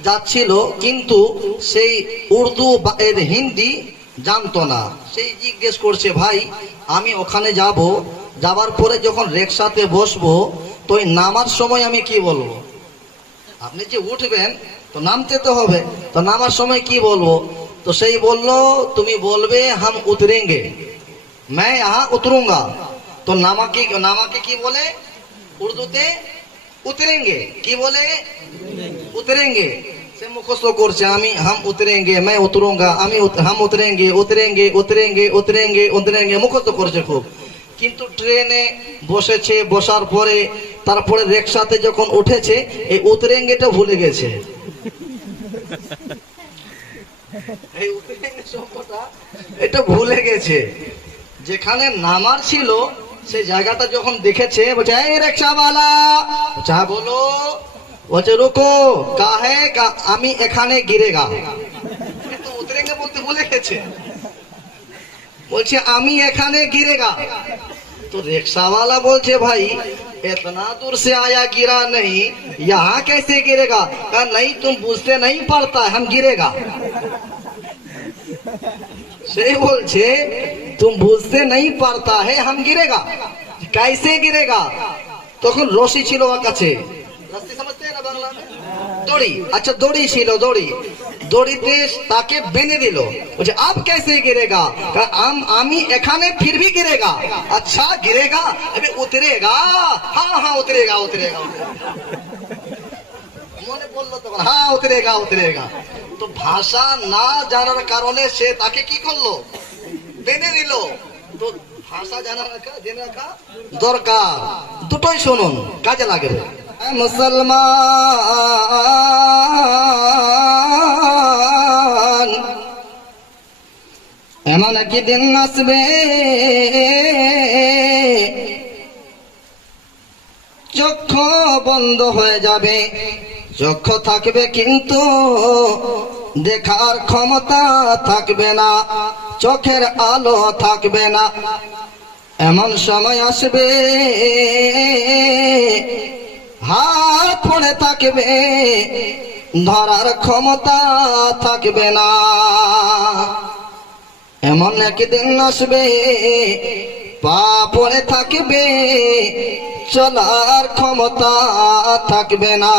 যাচ্ছিল কিন্তু সেই উর্দু বা এর হিন্দি জানতো না সেই জিজ্ঞেস করছে ভাই আমি ওখানে যাব যাবার পরে যখন রিক্সাতে বসবো তো ওই নামার সময় আমি কি বলবো আপনি যে উঠবেন তো নামতে তো হবে তো নামার সময় কি বলবো তো সেই বললো তুমি বলবে হাম উতরেঙ্গে मैं यहाँ उतरूंगा तो नामाके नामाके की बोले উর্দুতে উতরেঙ্গে কি বলে উতরেঙ্গে সে মুখস্থ করছে আমি হাম উতরেঙ্গে मैं उतरूंगा আমি উত- হাম উতরেঙ্গে উতরেঙ্গে উতরেঙ্গে উতরেঙ্গে উতরেঙ্গে মুখস্থ করছে খুব কিন্তু ট্রেনে বসেছে বসার পরে তারপরে রিক্সাতে যখন উঠেছে এই উতরেঙ্গেটা ভুলে গেছে এই উতরেঙ্গে শব্দটা এটা ভুলে গেছে যেখানে নামার ছিল से जगह तो जो देखे रिक्शा वाला जा बोलो। बोचे रुको का है का एखने गिरे गा तो उतरेंगे बोलते, बोले बोलते एखने गिरे गा तो रिक्शा वाला बोलते, भाई, इतना दूर से आया गिरा नहीं, यहाँ कैसे गिरेगा? नहीं, तुम बुझते नहीं पड़ता हम गिरेगा। श्री बोल छे तुम बुझते नहीं पड़ता है हम गिरेगा। कैसे गिरेगा? तो खुन रोशी छिलो वहाँ का छे दौड़ी। अच्छा दौड़ी छिलो दौड़ी। दौड़ी तेज ताके बेने दिलो। अच्छा, मुझे अब कैसे गिरेगा? कर आम आमी एकाने फिर भी गिरेगा। अच्छा गिरेगा? अबे उतरेगा। हाँ हाँ उतरेगा उतरेगा। मैंने बोल लो तो हाँ उतरेगा उतरेगा। তো ভাষা না জানার কারণে সে তাকে কি করল? বেঁধে নিল। তো ভাষা জানা রাখা, জেনে রাখা দরকার। দুটোই শুনুন, কাজে লাগে মুসলমান। এমন কি দিন আসবে চক্ষু বন্ধ হয়ে যাবে। চক্ষু থাকবে কিন্তু দেখার ক্ষমতা থাকবে না, চোখের আলো থাকবে না। এমন সময় আসবে, হাত পড়ে থাকবে, ধরার ক্ষমতা থাকবে না। এমন একদিন আসবে, পা পড়ে থাকবে, চলার ক্ষমতা থাকবে না।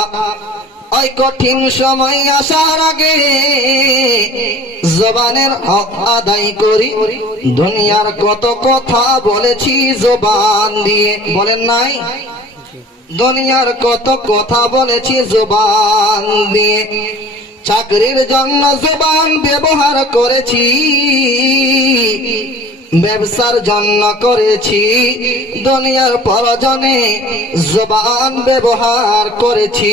ওই কঠিন সময় আসার আগে জবানের হক আদায় করি। দুনিয়ার কত কথা বলেছি জবান দিয়ে। বলেন নাই? দুনিয়ার কত কথা বলেছি জবান দিয়ে। চাকরির জন্য জবান ব্যবহার করেছি। ব্যবসার জন্য করেছি। দুনিয়ার প্রয়োজনে জবান ব্যবহার করেছি।